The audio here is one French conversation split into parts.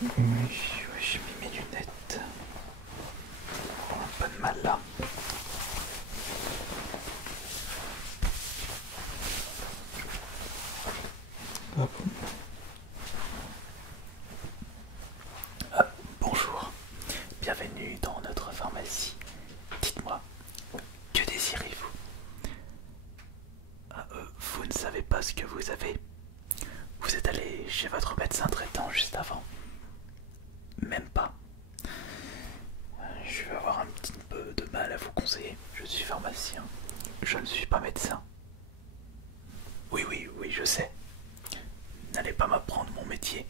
Oui, j'ai mis mes lunettes. Un peu de mal là. Hop. Ah, bonjour, bienvenue dans notre pharmacie. Dites-moi, que désirez-vous? Vous ne savez pas ce que vous avez. Vous êtes allé chez votre médecin traitant juste avant. Même pas. Je vais avoir un petit peu de mal à vous conseiller. Je suis pharmacien. Je ne suis pas médecin. Oui, oui, oui, je sais. N'allez pas m'apprendre mon métier.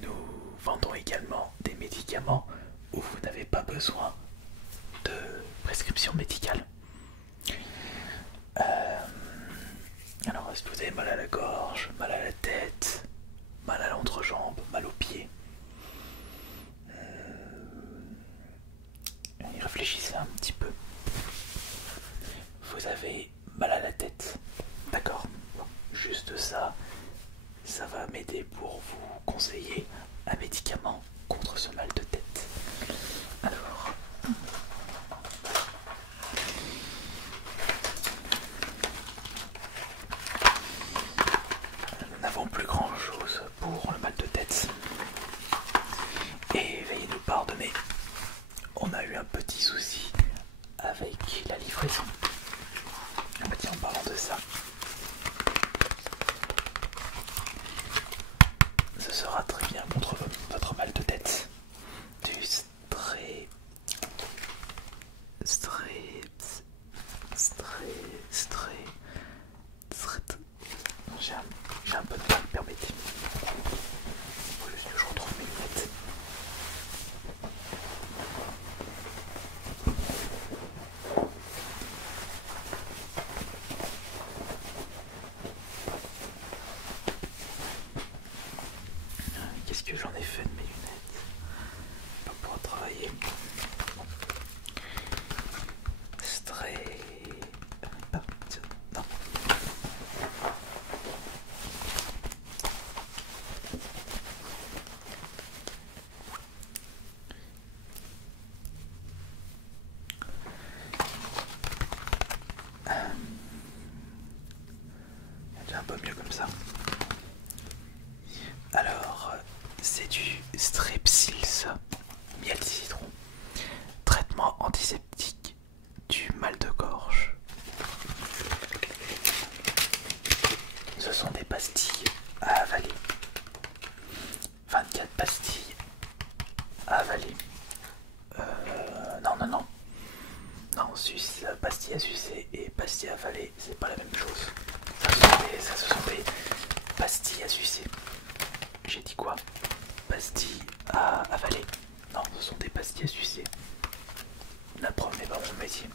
Nous vendons également des médicaments où vous n'avez pas besoin de prescription médicale. Alors, est-ce que vous avez mal à la gorge, mal à la tête, mal à l'entrejambe, mal aux pieds? Réfléchissez un petit peu. Vous avez mal à la tête. D'accord. Bon, juste ça, ça va m'aider pour vous conseiller un médicament contre ce mal de tête. Alors, nous n'avons plus grand chose pour le mal de tête. Et veuillez nous pardonner, on a eu un petit souci avec la livraison. Ah bah tiens, en parlant de ça, ce sera très bien contre votre mal de tête. Du j'ai un peu de mal, permettez. Faut juste que je retrouve mes lunettes. Qu'est-ce que j'en ai fait de mes lunettes? Pas pouvoir travailler. Ah, tiens, non. C'est un peu mieux comme ça. Alors, c'est du Strepsils, miel citron, traitement antiseptique du mal de gorge. Ce sont des pastilles à avaler. 24 pastilles à avaler. Non. Non, pastilles à sucer et pastilles à avaler, c'est pas la même chose. Ça, ce sont des pastilles à sucer. J'ai dit quoi? Pastilles à avaler. Non, ce sont des pastilles à sucer. La preuve n'est pas mon métier.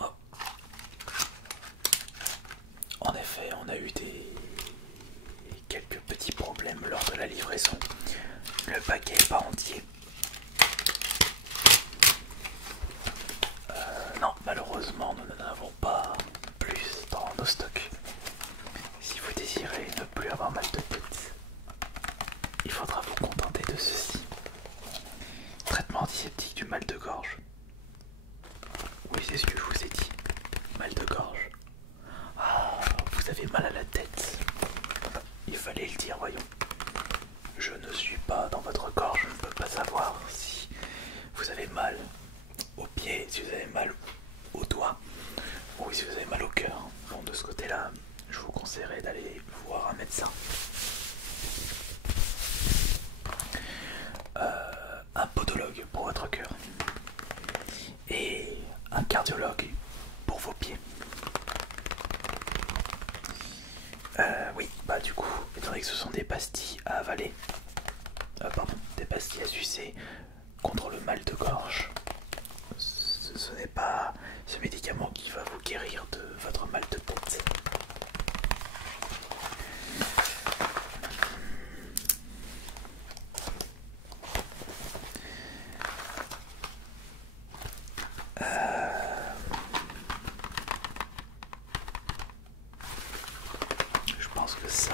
Oh. En effet, on a eu quelques petits problèmes lors de la livraison. Le paquet est pas entier. Non, malheureusement, nous n'en avons pas plus dans nos stocks. Si vous désirez ne plus avoir mal de tête, il faudra vous contenter de ceci. Traitement antiseptique du mal de gorge. Oui, c'est ce que je vous ai dit. Mal de gorge. Ah, vous avez mal à la tête. Il fallait le dire, voyons. Je ne suis pas dans votre corps, je ne peux pas savoir si vous avez mal aux pieds, si vous avez mal aux doigts, ou si vous avez mal au cœur. Bon, de ce côté-là, je vous conseillerais d'aller voir un médecin. Un podologue pour votre cœur. Et un cardiologue pour vos pieds. Oui, bah du coup, étant donné que ce sont des pastilles à avaler, des pastilles à sucer contre le mal de gorge, ce n'est pas ce médicament qui va vous guérir de votre mal de tête. Je pense que ça,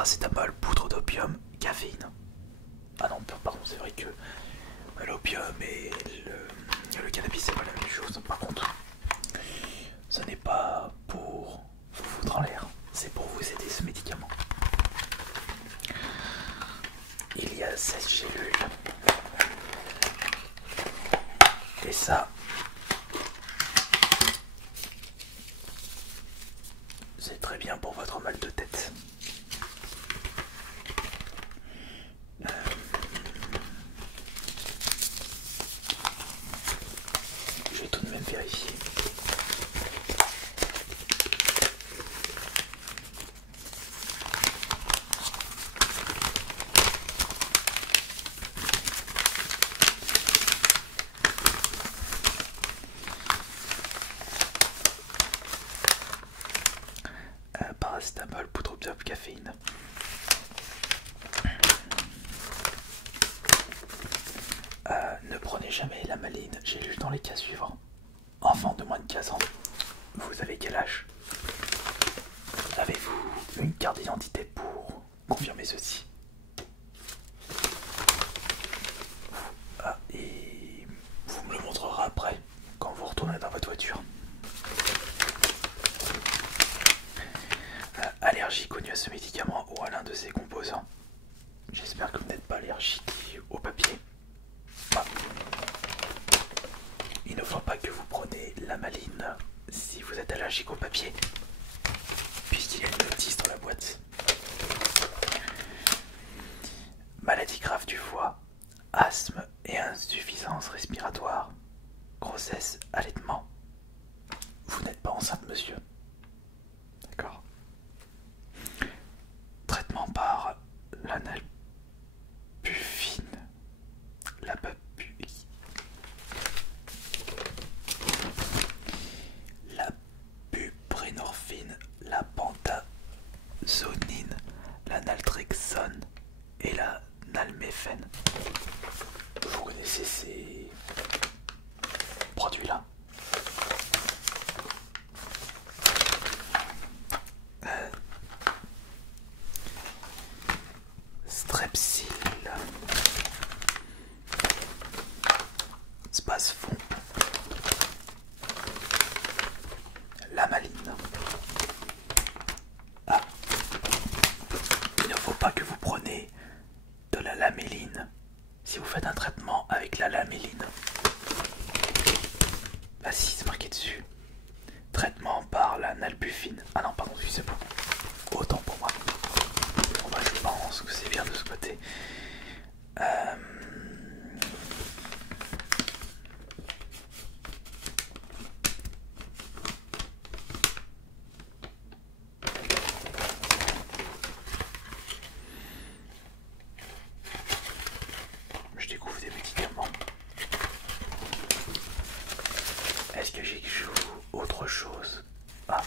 paracétamol, poudre d'opium, caféine. Ah non, pardon, c'est vrai que l'opium et le cannabis c'est pas la même chose. Par contre, ce n'est pas pour vous foutre en l'air, c'est pour vous aider ce médicament. Il y a 16 gélules. Et ça, c'est très bien pour votre mal de tête. Je vais tout de même vérifier. Paracétamol, poudre d'opium, caféine. Ne prenez jamais la maline, j'ai lu dans les cas suivants. Enfant de moins de 15 ans, vous avez quel âge? Avez-vous une carte d'identité pour confirmer ceci? Et vous me le montrerez après, quand vous retournerez dans votre voiture. Allergie connue à ce médicament ou à l'un de ses composants? J'espère que vous n'êtes pas allergique au papier. Ah. Il ne faut pas que vous preniez la maline si vous êtes allergique au papier, puisqu'il y a une notice dans la boîte. Maladie grave du foie, asthme et insuffisance respiratoire, grossesse, allaitement. Vous n'êtes pas enceinte, monsieur. D'accord. Traitement par l'analbufine. La buprenorphine, la pentazonine, la naltrexone et la nalméphène. Vous connaissez ces produits-là? Strepsil, Spasfon, Lamaline. Ah, il ne faut pas que vous preniez de la laméline si vous faites un traitement avec la laméline. Ah si, c'est marqué dessus. Traitement par la nalbufine. Ah non, pardon, excusez-moi. Autant pour moi. Bon, bah, je pense que c'est bien de ce côté. Je découvre des médicaments. Est-ce que j'ai autre chose? Ah,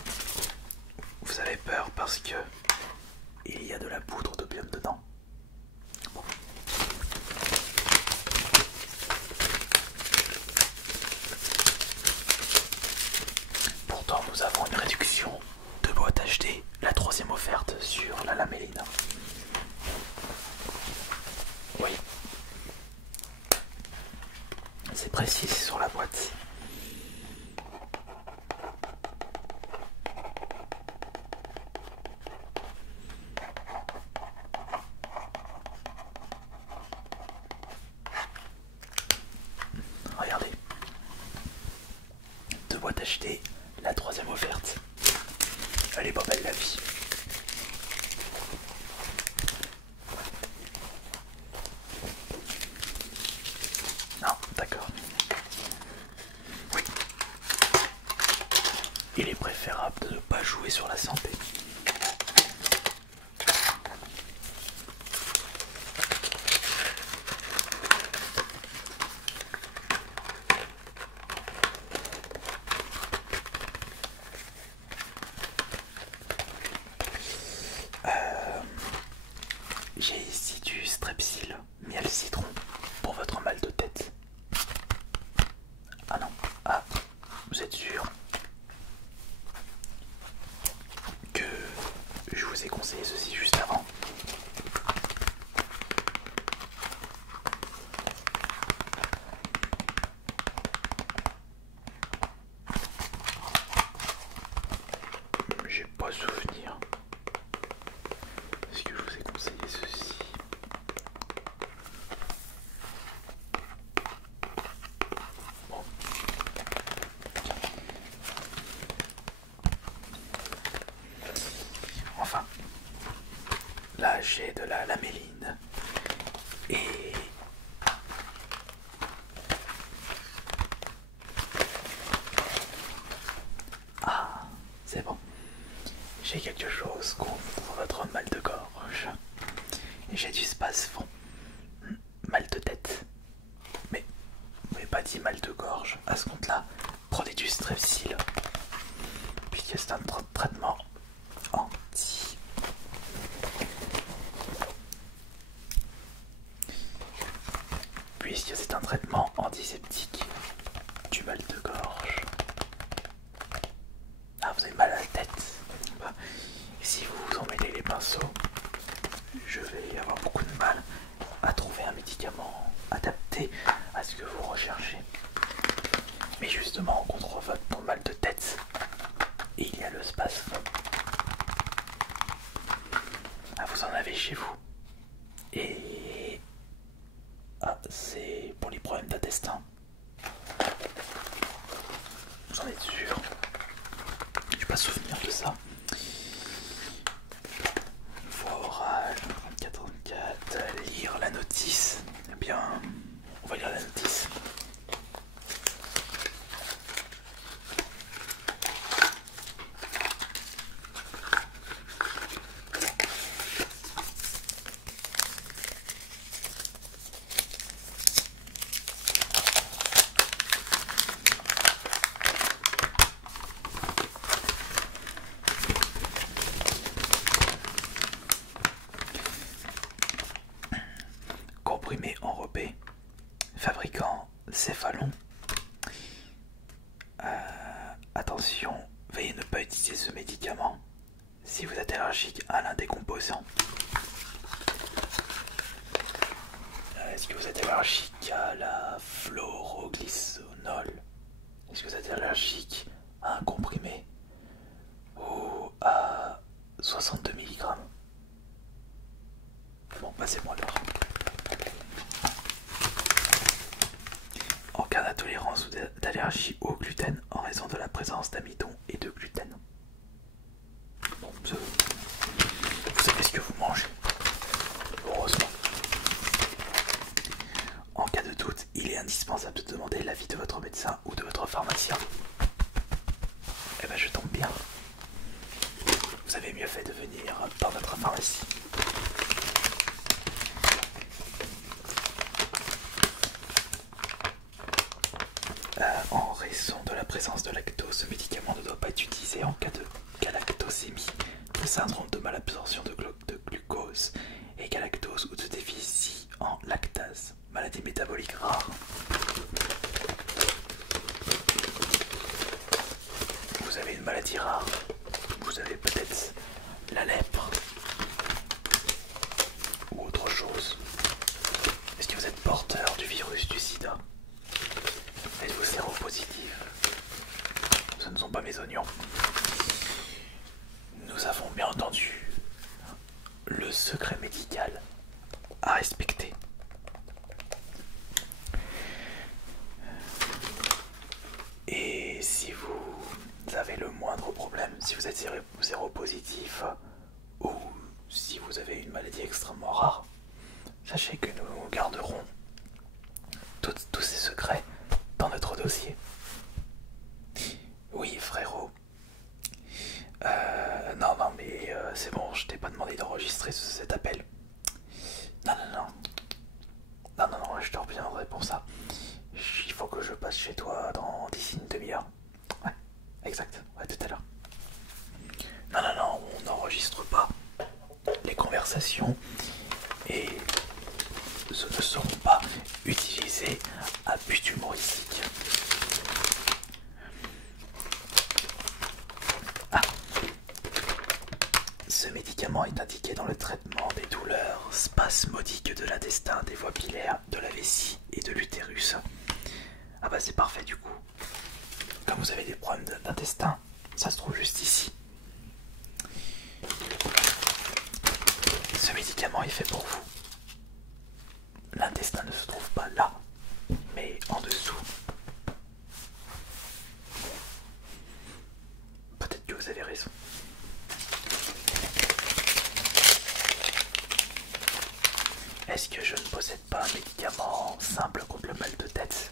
vous avez peur parce que il y a de la poudre d'opium dedans. Bon. Pourtant, nous avons une réduction de boîte achetée, la troisième offerte sur la laméline. Oui. C'est précis sur la boîte. Regardez. Deux boîtes achetées, la troisième offerte. Elle est pas belle la vie. Non, d'accord. Oui. Il est préférable de ne pas jouer sur la santé. J'ai ici du strepsil, miel citron, pour votre mal de tête. Ah non, ah, vous êtes sûr que je vous ai conseillé ceci juste avant? Là j'ai de la laméline et ah, c'est bon. J'ai quelque chose contre votre mal de gorge. Et j'ai du spasfon. Mal de tête. Mais vous m'avez pas dit mal de gorge. À ce compte-là, prenez du Strepsil. Puisque c'est un traitement anti. Puisque c'est un traitement antiseptique du mal de gorge. Ah, vous avez mal à la tête. Bah, si vous vous en mêlez les pinceaux, je vais avoir beaucoup de mal à trouver un médicament adapté à ce que vous recherchez. Mais justement, contre votre mal de tête, il y a le spasme. Ah, vous en avez chez vous. Et ah, c'est pour les problèmes d'intestin. Vous en êtes sûr? Je n'ai pas souvenir de ça. Voie orale, 34, lire la notice. Eh bien, on va lire la notice. Comprimé enrobé, fabricant Céphalon. Attention, veuillez ne pas utiliser ce médicament si vous êtes allergique à l'un des composants. Est-ce que vous êtes allergique à la fluoroglycinol? Est-ce que vous êtes allergique à un comprimé ou à 62 mg? Bon, passez-moi l'heure. En cas d'intolérance ou d'allergie au gluten en raison de la présence d'amidon et de gluten. Bon, vous savez ce que vous mangez. Heureusement. En cas de doute, il est indispensable de demander l'avis de votre médecin ou de votre pharmacien. Eh ben je tombe bien. Vous avez mieux fait de venir dans notre pharmacie. En raison de la présence de lactose, ce médicament ne doit pas être utilisé en cas de galactosémie, de syndrome de malabsorption de glucose et galactose ou de déficit en lactase, maladie métabolique rare. Vous avez une maladie rare, vous avez peut-être la lèpre ou autre chose. Est-ce que vous êtes porteur du virus du sida? Êtes-vous séropositif? Ce ne sont pas mes oignons. Nous avons bien entendu le secret médical à respecter. Et si vous avez le moindre problème, si vous êtes séropositif ou si vous avez une maladie extrêmement rare, sachez que nous garderons tous ces secrets dans notre dossier. Oui, frérot. Non, non, mais c'est bon, je t'ai pas demandé d'enregistrer cet appel. Non, non, non. Non, non, non, je te reviendrai pour ça. Il faut que je passe chez toi d'ici une demi-heure. Ouais, exact. Ouais, tout à l'heure. Non, non, non, on n'enregistre pas les conversations et ce ne seront pas utilisés à but humoristique. Ah. Ce médicament est indiqué dans le traitement des douleurs spasmodiques de l'intestin, des voies biliaires, de la vessie et de l'utérus. Ah bah c'est parfait du coup. Comme vous avez des problèmes d'intestin, ça se trouve juste ici. Ce médicament est fait pour vous. L'intestin ne se trouve pas là, mais en dessous. Peut-être que vous avez raison. Est-ce que je ne possède pas un médicament simple contre le mal de tête?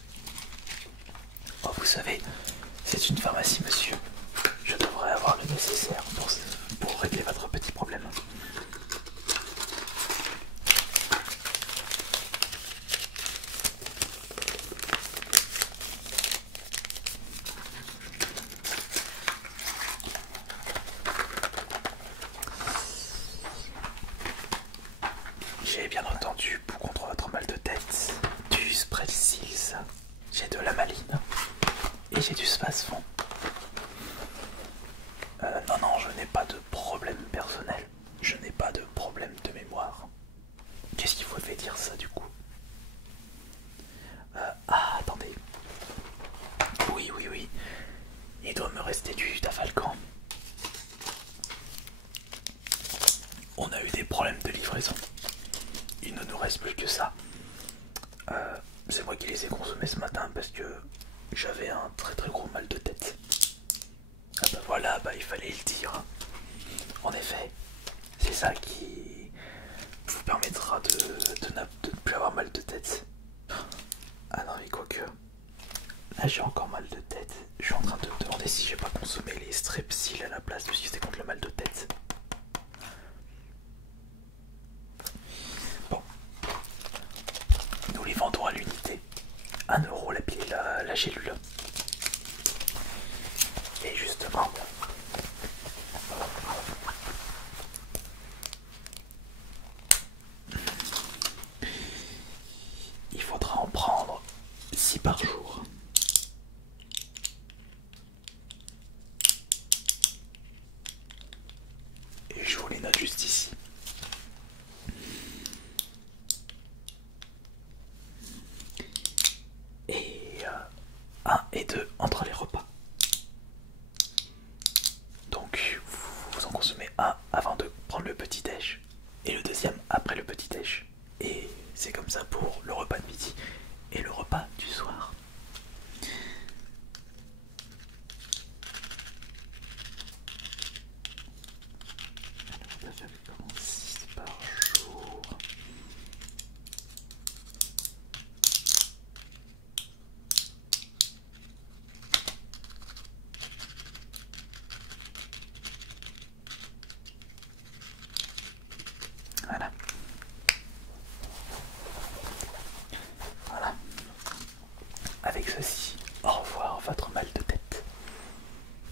Oh, vous savez, c'est une pharmacie, monsieur. Je devrais avoir le nécessaire pour régler votre petit problème. J'ai bien entendu, pour contre votre mal de tête, du Sprelsil, j'ai de la maline et j'ai du Spasfon. Non, non, je n'ai pas de problème personnel, je n'ai pas de problème de mémoire. Qu'est-ce qui vous fait dire ça du coup? Ah, attendez. Oui, oui, oui, il doit me rester du Tafalcan. On a eu des problèmes de livraison. Il ne nous reste plus que ça. C'est moi qui les ai consommés ce matin parce que j'avais un très très gros mal de tête. Ah bah voilà, bah il fallait le dire. En effet, c'est ça qui vous permettra de ne plus avoir mal de tête. Ah non mais quoique, là j'ai encore mal de tête. Je suis en train de me demander si j'ai pas consommé les Strepsil à la place puisque c'était contre le mal de tête. Bon, nous les vendons à l'unité. 1 € la gélule. Et justement, il faudra en prendre 6 par jour. Et je vous les note juste ici. Et 1 et 2 entre les repas. Donc vous en consommez un avant de prendre le petit déj et le deuxième après le petit déj. Et c'est comme ça pour le repas de midi et le repas du soir. Alors, ça fait 6 par jour. Voilà. Voilà. Avec ceci, au revoir votre mal de tête.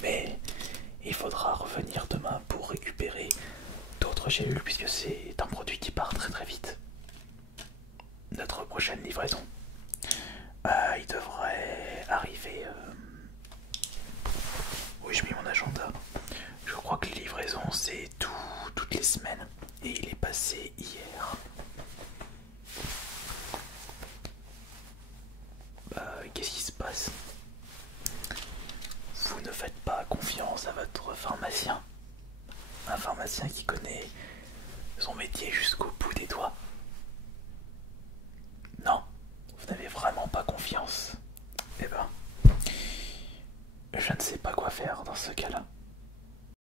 Mais il faudra revenir demain pour récupérer d'autres gélules puisque c'est un produit qui part très très vite. Notre prochaine livraison. Il devrait arriver. Oui, je mets mon agenda. Je crois que les livraisons c'est toutes les semaines et il est passé hier. Qu'est-ce qui se passe? Vous ne faites pas confiance à votre pharmacien? Un pharmacien qui connaît son métier jusqu'au bout des doigts? Non, vous n'avez vraiment pas confiance. Eh ben, je ne sais pas quoi faire dans ce cas-là.